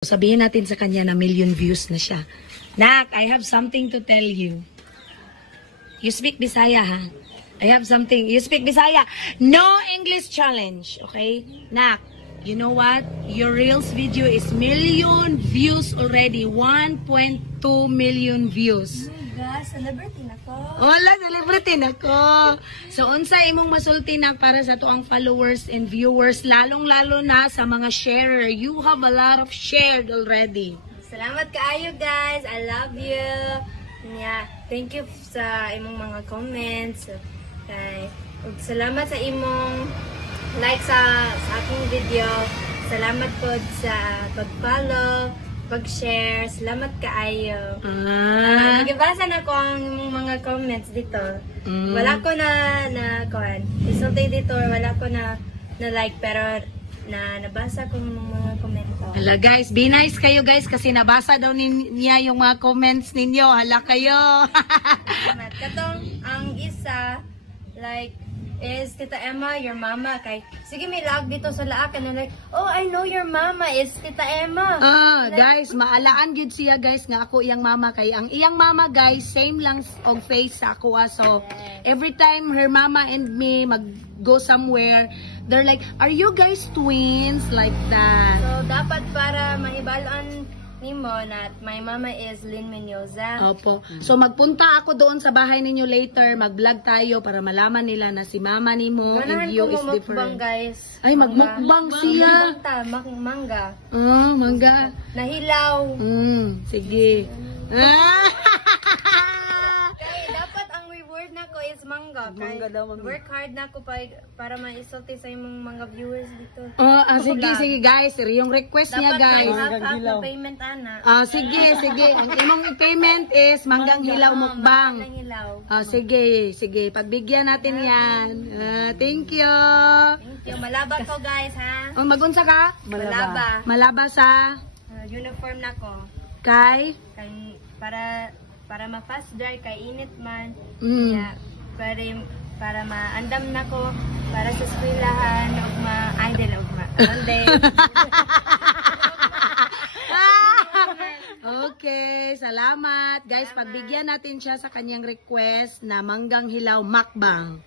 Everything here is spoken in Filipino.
Sabihin natin sa kanya na million views na siya. Nak, I have something to tell you. You speak Bisaya, ha? I have something. You speak Bisaya. No English challenge, okay? Nak, you know what? Your Reels video is million views already. 1.2 million views. Celebrity na ko. Wala, celebrity na ko. So, unsa imong masulti na para sa tuang followers and viewers, lalong-lalo na sa mga sharer. You have a lot of shared already. Salamat kaayo guys. I love you. Yeah, thank you sa imong mga comments. Okay. Salamat sa imong like sa aking video. Salamat po sa pag-follow, pag-share. Salamat kaayo. Nagibasa na ko ang mga comments dito. Wala ko na kuan. Isulti dito, wala ko na like, pero nabasa ko ng mga komento. Hala guys, be nice kayo guys kasi nabasa daw niya yung mga comments ninyo. Hala kayo. Salamat. Katong ang isa like is Tita Emma, your mama. Kay, sige, may lag dito sa laakan. Like, oh, I know your mama is Tita Emma. Like, guys, maalaan yun siya guys nga ako iyang mama. Kay ang iyang mama guys, same lang og face sa ako. So, every time her mama and me mag-go somewhere, they're like, are you guys twins? Like that. So, dapat para mahibalaan nimo na my mama is Lynn Menyoza. Opo. So magpunta ako doon sa bahay ninyo later, mag-vlog tayo para malaman nila na si mama nimo and you is different. Guys. Ay, magmukbang siya. Mangga. Oh, mangga. Nahilaw. Sige. Kay dapat ang reward nako is mangga. Mangga daw, mangga. Work hard nako para maisulti sa imong mga viewers dito. Sige guys, yung request niya guys. Dapat may half payment ana. Sige. Ang imong payment is manggang hilaw mukbang. Manggang hilaw. Sige. Pagbigyan natin yan. Thank you. Thank you. Malaba ko guys, ha? Magunsa ka? Malaba. Malaba sa? Uniform nako. Kay? Para ma-fast dry kay init man. Yeah, para maandam nako para sa eskwelahan ug ma-idol ug Monday. Okay, salamat. Guys, pagbigyan natin siya sa kanyang request na manggang hilaw makbang.